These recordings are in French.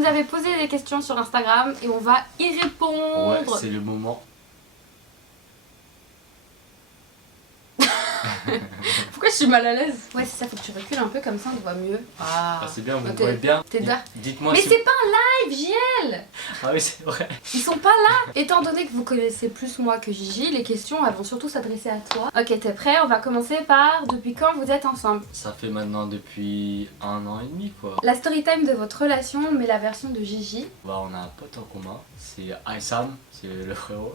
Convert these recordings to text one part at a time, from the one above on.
nous avez posé des questions sur Instagram et on va y répondre. Ouais, c'est le moment. Pourquoi je suis mal à l'aise? Ouais, c'est ça, faut que tu recules un peu comme ça, on te voit mieux. Ah, c'est bien, vous me t'es- voyez bien. t'es là. Dites-moi Mais si... c'est pas un live, JL! Ah oui, c'est vrai. Ils sont pas là! Étant donné que vous connaissez plus moi que Gigi, les questions elles vont surtout s'adresser à toi. Ok, t'es prêt? On va commencer par depuis quand vous êtes ensemble? Ça fait maintenant depuis 1 an et demi, quoi. La story time de votre relation, mais la version de Gigi. Bah, on a un pote en commun, c'est Aysam, c'est le frérot.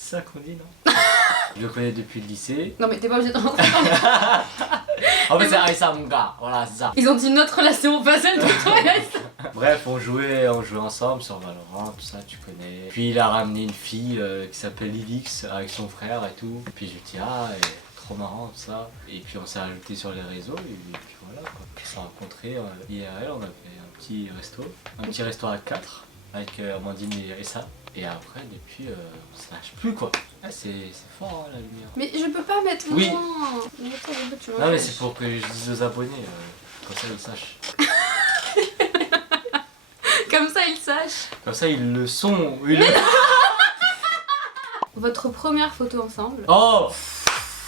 C'est ça qu'on dit, non? Je le connais depuis le lycée. Non mais t'es pas obligé de rentrer dans En fait, c'est Aysam, mon gars, voilà, c'est ça. Ils ont dit notre relation, pas celle de toi et Aïssa. Bref, on jouait ensemble sur Valorant, tout ça, tu connais. Puis il a ramené une fille qui s'appelle Ilix avec son frère et tout. Puis je lui dis, ah, elle est trop marrant, tout ça. Et puis on s'est ajouté sur les réseaux, et puis voilà, quoi. Puis on s'est rencontrés IRL, on a fait un petit resto à 4 avec Amandine et ça. Et après, depuis, on se lâche plus, quoi. Ah, c'est fort, hein, la lumière. Mais je peux pas mettre Oui. moins. Mais attends, tu Non, mais c'est pour que je dise aux abonnés, comme ça ils sachent. Comme ça ils sachent. Comme ça ils le sont. Votre première photo ensemble. Oh,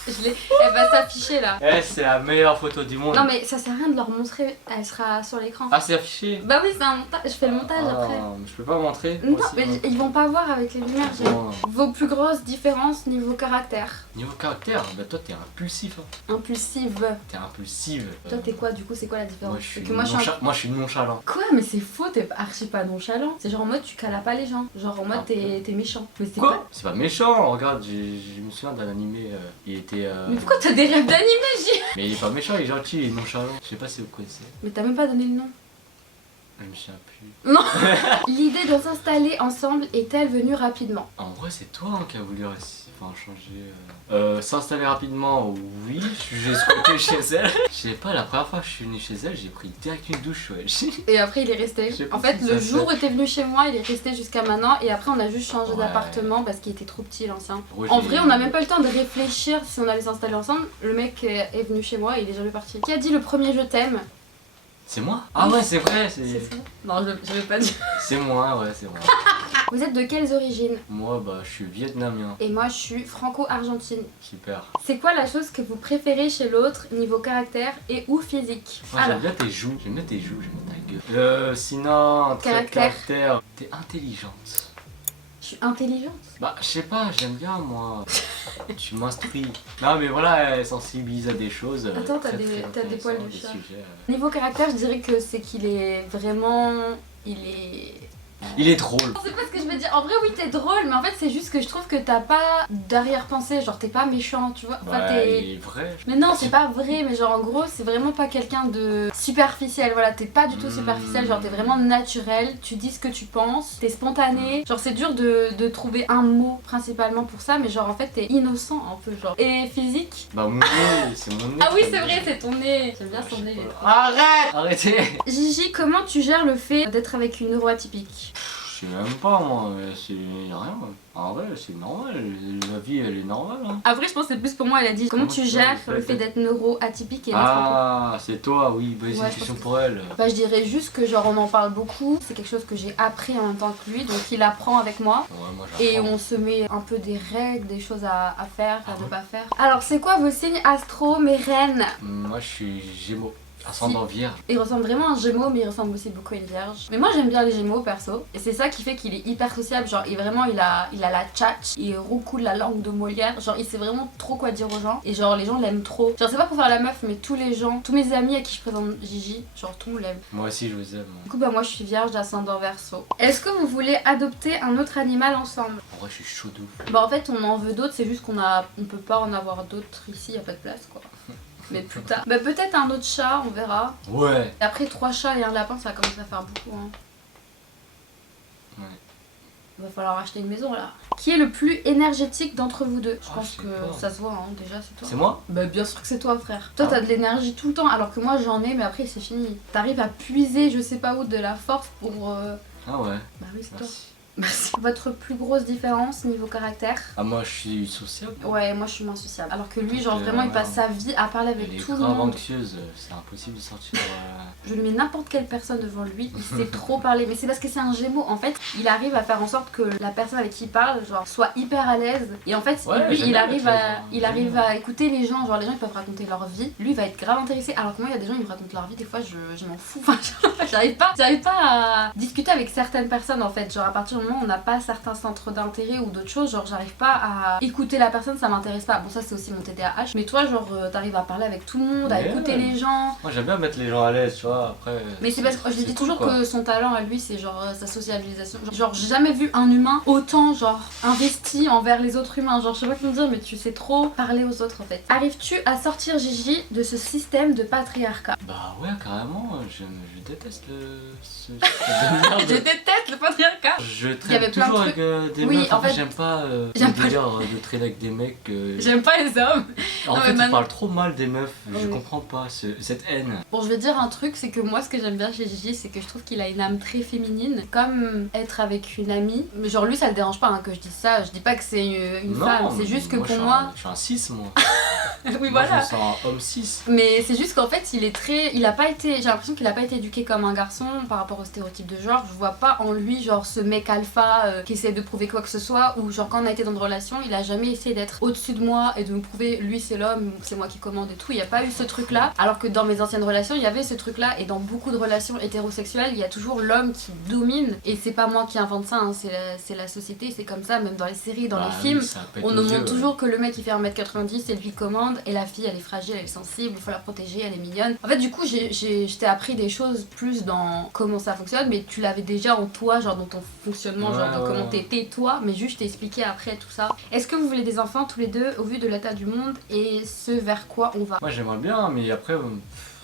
Elle va s'afficher là. eh, c'est la meilleure photo du monde. Non mais ça sert à rien de leur montrer, elle sera sur l'écran. Ah, c'est affiché. Bah oui, c'est un montage, je fais le montage après. Mais je peux pas montrer. Non, moi aussi, mais hein. ils vont pas voir avec les lumières. Bon, Vos plus grosses différences niveau caractère. niveau caractère, bah toi t'es impulsif. Hein. Impulsive. T'es impulsive. Toi t'es quoi du coup, c'est quoi la différence? Moi je suis, Parce que moi, je suis moi je suis nonchalant. Quoi? Mais c'est faux, t'es archi pas nonchalant. C'est genre en mode tu cales pas les gens. Genre en mode Ah, t'es méchant. Mais c'est Quoi? C'est pas méchant, regarde, je me souviens d'un animé, il était... Mais pourquoi t'as des rêves d'animé, J? Mais il est pas méchant, il est gentil, il est nonchalant. Je sais pas si vous connaissez. Mais t'as même pas donné le nom. Je me souviens plus. L'idée de s'installer ensemble est-elle venue rapidement? En vrai c'est toi hein, qui a voulu changer... S'installer rapidement, oui, j'ai squatté chez elle. Je sais pas, la première fois que je suis venu chez elle, j'ai pris direct une douche, ouais. Et après il est resté. Je sais pas En fait, si le ça jour se où t'es venu chez moi, il est resté jusqu'à maintenant. Et après, on a juste changé Ouais. d'appartement parce qu'il était trop petit l'ancien. Ouais, En j'ai- vrai, on n'a même pas eu le temps de réfléchir si on allait s'installer ensemble. Le mec est venu chez moi et il est jamais parti. Qui a dit le premier je t'aime? C'est moi? Ah ouais, c'est vrai, C'est ça? Non, je vais pas dire. c'est moi, ouais, c'est moi. Vous êtes de quelles origines? Moi, bah, je suis vietnamien. Et moi, je suis franco-argentine. Super. C'est quoi la chose que vous préférez chez l'autre niveau caractère et ou physique? Moi, j'aime bien tes joues, j'aime bien ta gueule. Sinon, trait de Caractère. caractère, t'es intelligente. Je suis intelligente. Bah, je sais pas, j'aime bien moi. Tu m'instruis. Non, mais voilà, elle sensibilise à des choses. Attends, t'as très, des- très t'as des poils de intéressantes, chat. des sujets, Niveau caractère, je dirais que c'est qu'il est vraiment... Il est... Il est drôle. C'est pas ce que je veux dire. En vrai, oui, t'es drôle, mais en fait, c'est juste que je trouve que t'as pas d'arrière-pensée. Genre, t'es pas méchant, tu vois. Enfin, Ouais, il est vrai. Mais non, c'est pas vrai, mais genre en gros, c'est vraiment pas quelqu'un de superficiel. Voilà, t'es pas du tout superficiel, genre t'es vraiment naturel, tu dis ce que tu penses, t'es spontané. Genre, c'est dur de trouver un mot principalement pour ça, mais genre en fait, t'es innocent un peu, genre. Et physique? Bah, mon nez, c'est mon nez. Ah oui, qui c'est me vrai, gêne. c'est ton nez. J'aime bien son nez. il est trop- Arrête! Arrêtez! Gigi, comment tu gères le fait d'être avec une neuroatypique? Je sais même pas, moi, c'est rien. En vrai, c'est normal, la vie elle est normale. Hein. Après, je pense que c'est plus pour moi, elle a dit comment tu gères le fait d'être neuroatypique et d'être Ah, c'est toi, oui, bah, c'est Ouais, une je question pense pour elle. Bah, je dirais juste que genre on en parle beaucoup, c'est quelque chose que j'ai appris en même temps que lui, donc il apprend avec moi. Ouais, moi Et j'apprends. on se met un peu des règles, des choses à faire, à Ah ne ouais. pas faire. Alors c'est quoi vos signes astro, mes reines? Moi je suis Gémeaux, ascendant vierge. Il ressemble vraiment à un gémeau, mais il ressemble aussi beaucoup à une vierge. Mais moi j'aime bien les gémeaux perso, et c'est ça qui fait qu'il est hyper sociable, genre il a la tchatch, il roucoule la langue de Molière, genre il sait vraiment trop quoi dire aux gens, et genre les gens l'aiment trop. Genre c'est pas pour faire la meuf, mais tous les gens, tous mes amis à qui je présente Gigi, genre tout le monde l'aime. Moi aussi je vous aime. Du coup, bah moi je suis vierge d'ascendant verso. Est-ce que vous voulez adopter un autre animal ensemble? En vrai je suis chaud de ouf. Bah en fait on en veut d'autres, c'est juste on peut pas en avoir d'autres ici, y a pas de place quoi. Mais plus tard. Bah peut-être un autre chat, on verra. Ouais. Et après 3 chats et un lapin, ça commence à faire beaucoup hein. Ouais. Il va falloir acheter une maison là. Qui est le plus énergétique d'entre vous deux? Je Ah, pense je sais que pas. ça se voit hein, déjà c'est toi. C'est moi? Bah bien sûr que c'est toi frère. Toi Ah. t'as de l'énergie tout le temps alors que moi j'en ai mais après c'est fini. T'arrives à puiser je sais pas où de la force pour... Ah ouais. Bah oui c'est toi. Merci. Merci. Votre plus grosse différence niveau caractère? Ah moi je suis sociable. Ouais, moi je suis moins sociable. Alors que lui, Donc, genre vraiment, il ouais. passe sa vie à parler Elle avec est tout le grave monde. anxieuse, c'est impossible de sortir. je lui mets n'importe quelle personne devant lui, il sait trop parler. Mais c'est parce que c'est un Gémeaux. En fait, il arrive à faire en sorte que la personne avec qui il parle, genre, soit hyper à l'aise. Et en fait, lui, il arrive à écouter les gens. Genre, les gens, ils peuvent raconter leur vie. Lui, il va être grave intéressé. Alors que moi, il y a des gens, ils me racontent leur vie. Des fois, je m'en fous. Enfin, j'arrive pas à discuter avec certaines personnes, en fait. Genre, à partir du moment où on n'a pas certains centres d'intérêt ou d'autres choses, genre, j'arrive pas à écouter la personne, ça m'intéresse pas. Bon, ça, c'est aussi mon TDAH. Mais toi, genre, t'arrives à parler avec tout le monde, à écouter les gens. Moi, j'aime bien mettre les gens à l'aise, tu vois. Après. Mais c'est parce que je lui dis toujours que son talent à lui, c'est genre sa sociabilisation. Genre, j'ai jamais vu un humain autant, genre, investi envers les autres humains. Genre, je sais pas comment dire, mais tu sais trop parler aux autres, en fait. Arrives-tu à sortir Gigi de ce système de patriarcat? Bah ouais, carrément. Je déteste ce système de merde. Je déteste le patriarcat. Je traîne toujours avec des meufs. En fait, j'aime pas le délire de traîner avec des mecs. J'aime pas les hommes. En fait, ils parlent trop mal des meufs. Je comprends pas cette haine. Bon, je vais dire un truc, c'est que moi, ce que j'aime bien chez Gigi, c'est que je trouve qu'il a une âme très féminine. Comme être avec une amie. Genre, lui, ça le dérange pas hein, que je dise ça. Je dis pas que c'est une femme. C'est juste que pour moi. Je suis un 6, moi. Oui, moi, voilà. Je suis un homme 6. Mais c'est juste qu'en fait, il a pas été. J'ai l'impression qu'il a pas été éduqué comme un garçon par rapport aux stéréotypes de genre. Je vois pas en lui, genre, ce mec alpha qui essaie de prouver quoi que ce soit. Ou, genre, quand on a été dans une relation, il a jamais essayé d'être au-dessus de moi et de me prouver, lui, c'est l'homme, c'est moi qui commande et tout. Il y a pas eu ce truc-là. Alors que dans mes anciennes relations, il y avait ce truc-là. Et dans beaucoup de relations hétérosexuelles, il y a toujours l'homme qui domine. Et c'est pas moi qui invente ça, hein, c'est la société, c'est comme ça, même dans les séries, dans les films. On nous montre toujours que le mec il fait 1m90 et lui il commande. Et la fille elle est fragile, elle est sensible, il faut la protéger, elle est mignonne. En fait, du coup, je t'ai appris des choses plus dans comment ça fonctionne, mais tu l'avais déjà en toi, genre dans ton fonctionnement, genre dans comment t'étais toi, mais juste je t'ai expliqué après tout ça. Est-ce que vous voulez des enfants tous les deux au vu de l'état du monde et ce vers quoi on va? Moi j'aimerais bien, mais après.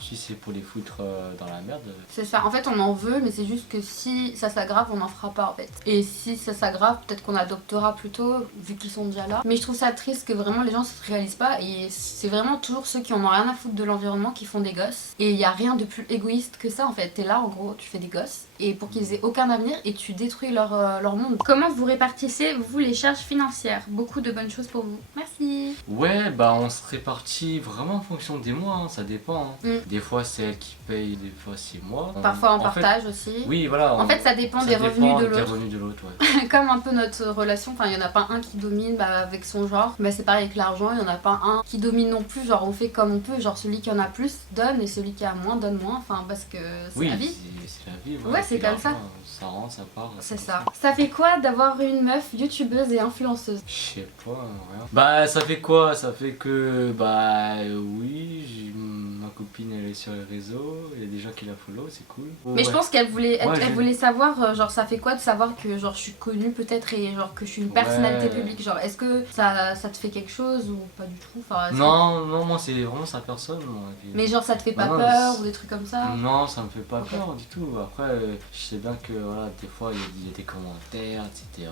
Si c'est pour les foutre dans la merde. C'est ça, en fait on en veut, mais c'est juste que si ça s'aggrave, on n'en fera pas en fait. Et si ça s'aggrave, peut-être qu'on adoptera plutôt, vu qu'ils sont déjà là. Mais je trouve ça triste que vraiment les gens se réalisent pas, et c'est vraiment toujours ceux qui en ont rien à foutre de l'environnement qui font des gosses. Et il y a rien de plus égoïste que ça en fait. T'es là en gros, tu fais des gosses, et pour qu'ils aient aucun avenir, et tu détruis leur monde. Comment vous répartissez, vous, les charges financières? Beaucoup de bonnes choses pour vous. Merci. Ouais, bah on se répartit vraiment en fonction des mois, hein, ça dépend. Hein. Des fois c'est elle qui paye, des fois c'est moi. Parfois on partage aussi. Oui, voilà. En fait ça dépend des revenus de l'autre. Des revenus de l'autre, ouais. Comme un peu notre relation, enfin il y en a pas un qui domine avec son genre. Bah c'est pareil avec l'argent, il y en a pas un qui domine non plus, genre on fait comme on peut, genre celui qui en a plus donne et celui qui a moins donne moins, enfin parce que c'est la vie. C'est la vie, ouais c'est comme ça. Ça rentre, ça part. C'est ça. Ça fait quoi d'avoir une meuf youtubeuse et influenceuse? Je sais pas, rien. Bah ça fait quoi? Ça fait que bah oui, ma copine elle est sur les réseaux, il y a des gens qui la follow, c'est cool. Mais je pense qu'elle voulait, elle voulait savoir genre ça fait quoi de savoir que genre je suis connue peut-être et genre que je suis une personnalité publique. Genre est-ce que ça te fait quelque chose ou pas du tout? Enfin, non, moi c'est vraiment sa personne. Moi. Mais genre ça te fait pas peur ou des trucs comme ça? Non, ça me fait pas peur du tout. Après je sais bien que voilà, des fois il y a des commentaires, etc.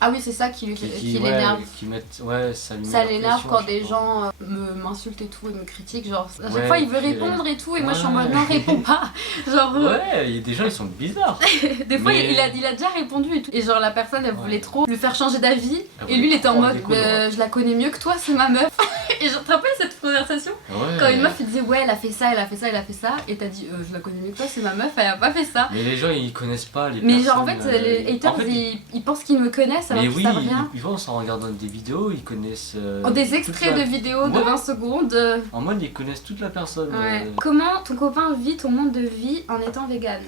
Ah oui c'est ça qui l'énerve. Qui mettent, ça l'énerve quand des gens m'insultent et tout et me critiquent. Genre à chaque fois il veut répondre et tout et moi je suis en mode non réponds pas. Genre ouais, il y a des gens ils sont bizarres. Des fois il a déjà répondu et tout. Et genre la personne elle voulait trop lui faire changer d'avis et lui il était en mode je la connais mieux que toi, c'est ma meuf. Et je te rappelle cette conversation quand une meuf il disait ouais elle a fait ça, elle a fait ça, elle a fait ça et t'as dit je la connais mieux que toi, c'est ma meuf, elle a pas fait ça. Mais les gens ils connaissent pas les mais personnes. Genre en fait les haters ils pensent qu'ils me connaissent alors qu'ils savent rien. Ils vont en regardant des vidéos, ils connaissent des extraits de vidéos de 20 secondes. En mode ils connaissent toute la personne. Comment ton copain vit ton monde de vie en étant vegan?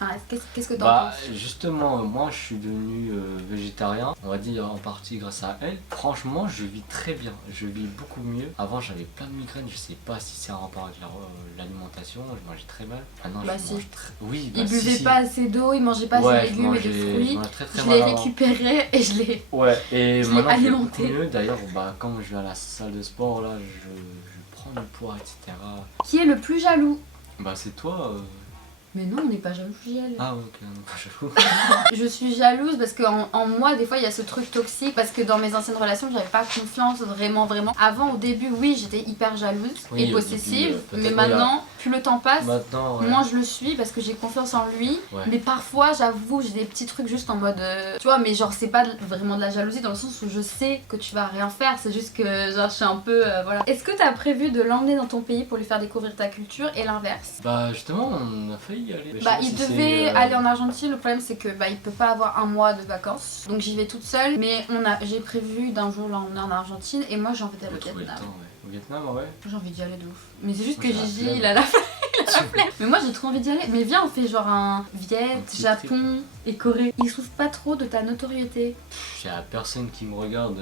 Qu'est-ce que t'en penses? Justement moi je suis devenu végétarien, on va dire en partie grâce à elle. Franchement je vis très bien, je vis beaucoup mieux. Avant j'avais plein de migraines, je sais pas si c'est un rapport avec l'alimentation, je mangeais très mal. Maintenant je mange très... Oui, il buvait pas assez d'eau, il mangeait pas assez de légumes et de fruits. Je l'ai récupéré et je l'ai alimenté. Mieux. D'ailleurs quand je vais à la salle de sport là je prends du poids, etc. Qui est le plus jaloux? C'est toi. Mais non, on n'est pas jaloux, Giel. Ah ok, on n'est pas jaloux. Je suis jalouse parce qu'en moi, des fois, il y a ce truc toxique. Parce que dans mes anciennes relations, j'avais pas confiance vraiment. Avant, au début, oui, j'étais hyper jalouse et possessive. Mais maintenant, plus le temps passe, Maintenant, ouais. moins je le suis parce que j'ai confiance en lui. Ouais. Mais parfois, j'avoue, j'ai des petits trucs juste en mode. Tu vois, mais genre, c'est pas vraiment de la jalousie dans le sens où je sais que tu vas rien faire. C'est juste que, genre, je suis un peu. Voilà. Est-ce que t'as prévu de l'emmener dans ton pays pour lui faire découvrir ta culture et l'inverse? Bah justement, on a failli y aller. Mais je sais Bah, pas il si devait c'est, aller en Argentine. Le problème, c'est que bah, il peut pas avoir un mois de vacances. Donc, j'y vais toute seule. Mais j'ai prévu d'un jour là, on est en Argentine et moi, j'ai envie d'aller faut au trouver le Vietnam. temps, ouais. Au Vietnam, ouais. J'ai envie d'y aller de ouf. Mais c'est juste Moi, que j'ai la Gigi, flemme. il a la flemme. Mais moi j'ai trop envie d'y aller. Mais viens, on fait genre un Viet, petit Japon et Corée. Ils souffrent pas trop de ta notoriété. Il y a personne qui me regarde.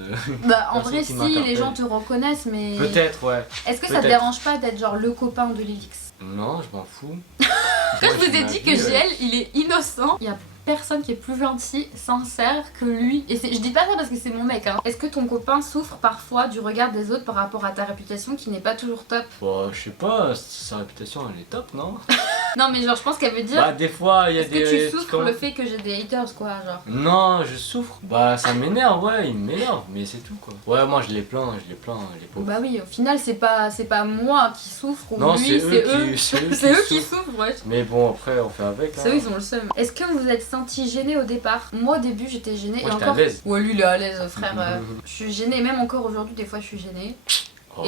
Bah en Personne vrai, qui si, m'interpelle. les gens te reconnaissent, mais. Peut-être, ouais. Est-ce que ça te peut-être. dérange pas d'être genre le copain de Lilix? Non, je m'en fous. Quand Moi, je vous ai ma dit vie, que GL il est innocent, il y a personne qui est plus gentil, sincère que lui. Et je dis pas ça parce que c'est mon mec, hein. Est-ce que ton copain souffre parfois du regard des autres par rapport à ta réputation qui n'est pas toujours top? Bon, je sais pas, sa réputation elle est top, non? Non, mais genre, je pense qu'elle veut dire. Bah, des fois, il y a Est-ce des. que tu souffres comment- le fait que j'ai des haters, quoi, genre? Non, je souffre. Bah, ça m'énerve, ouais, il m'énerve, mais c'est tout, quoi. Ouais, moi, je les plains, les pauvres. Bah oui, au final, c'est pas moi qui souffre ou Non, lui, c'est eux. C'est eux qui souffrent. souffrent, ouais. Mais bon, après, on fait avec. C'est eux, ils ont le seum. Est-ce que vous vous êtes senti gêné au départ? Moi, au début, j'étais gênée. Moi, et j'étais encore. à l'aise. Ouais, lui, il est à l'aise, frère. Je suis gênée, même encore aujourd'hui, des fois, je suis gênée. Oh.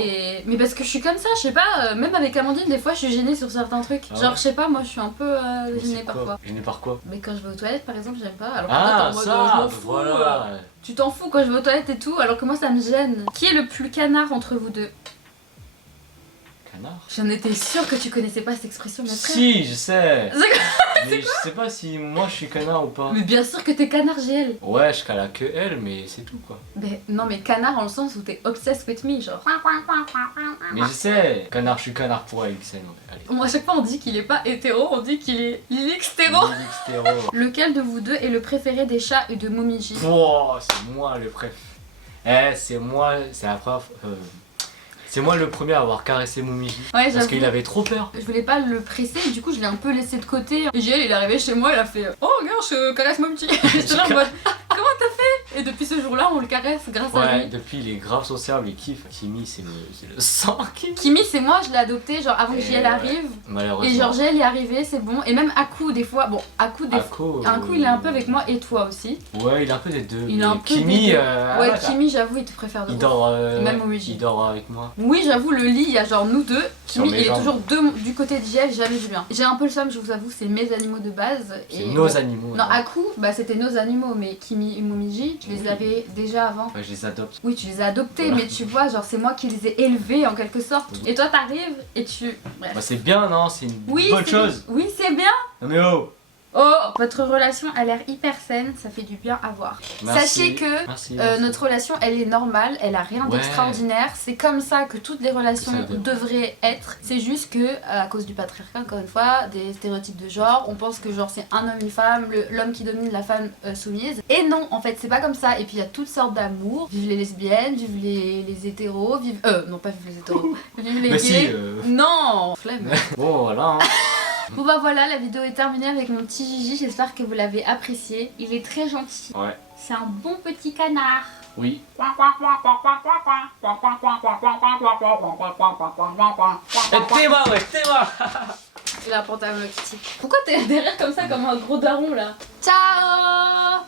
Mais parce que je suis comme ça, je sais pas, même avec Amandine, des fois, je suis gênée sur certains trucs. Ah Genre, ouais. je sais pas, moi, je suis un peu Mais gênée c'est quoi parfois. Gêné par quoi? Mais quand je vais aux toilettes, par exemple, j'aime pas. Alors que toi, Ah, t'es en mode, je ça, m'en fous, voilà. tu t'en fous quand je vais aux toilettes et tout, alors que moi, ça me gêne. Qui est le plus canard entre vous deux? Canard? J'en étais sûre que tu connaissais pas cette expression, mais frère. Si, je sais. C'est quoi? Mais je sais pas si moi je suis canard ou pas. Mais bien sûr que t'es canard GL. Ouais, je cala que elle, mais c'est tout, quoi. Mais non, mais canard en le sens où t'es obsessed with me, genre. Mais je sais, canard, je suis canard pour Alixen, ouais. Allez. Bon, à chaque fois on dit qu'il est pas hétéro, on dit qu'il est lixtéro. Lilixtéro. Lequel de vous deux est le préféré des chats et de Momiji? Wow, c'est moi le préf. C'est moi, c'est la preuve. C'est moi le premier à avoir caressé Momiji. Ouais, Parce j'avoue. qu'il avait trop peur. Je voulais pas le presser, et du coup je l'ai un peu laissé de côté. Et GL il est arrivé chez moi, il a fait oh regarde, je caresse Momiji. J'étais là en mode comment t'as fait? Et depuis ce jour-là, on le caresse grâce à Ouais, lui. depuis il est grave sociable, il kiffe. Kimi, c'est le sang qui. Kimi, c'est moi, je l'ai adopté genre avant que Et JL ouais. arrive. Malheureusement. Et genre GL est arrivé, c'est bon. Et même Aku, des fois, bon, Aku, des fois. Un coup il est un peu avec moi et toi aussi. Ouais, il est un peu des deux. Il est mais un peu Kimi, des deux. ouais, Kimi, j'avoue, il te préfère de il ouf. dort. Même Momiji. Il dort avec moi. Oui, j'avoue, le lit, il y a genre nous deux. Sur Kimi, mes il est jambes. toujours du côté de JL, jamais du bien. J'ai un peu le seum, je vous avoue, c'est mes animaux de base. C'est et nos bon. animaux. Non, là. Aku, bah c'était nos animaux, mais Kimi et Momiji, je les Oui. avais déjà avant. Ouais, je les adopte. Oui, tu les as adoptés, Voilà. mais tu vois, genre c'est moi qui les ai élevés en quelque sorte. Oui. Et toi, t'arrives et tu. Bref. Bah, c'est bien, non? C'est une Oui, bonne c'est- chose. Oui, c'est bien. Non, mais oh! Oh, votre relation a l'air hyper saine, ça fait du bien à voir. Merci. Sachez que Merci, notre relation, elle est normale, elle a rien Ouais. d'extraordinaire. C'est comme ça que toutes les relations Ça devrait. devraient être. C'est juste que, à cause du patriarcat, encore une fois, des stéréotypes de genre, on pense que genre c'est un homme, une femme, l'homme qui domine, la femme soumise. Et non, en fait, c'est pas comme ça. Et puis il y a toutes sortes d'amour. Vive les lesbiennes, vive les hétéros, vive. Non, pas vive les hétéros. Vive les Mais gays. si, Non, flemme. bon, voilà. Hein. Bon bah voilà, la vidéo est terminée avec mon petit Gigi, j'espère que vous l'avez apprécié. Il est très gentil. Ouais. C'est un bon petit canard. Oui. Tais-moi, ouais, tais-moi! Il a un pantalon Kitty. Pourquoi t'es derrière comme ça comme un gros daron là? Ciao.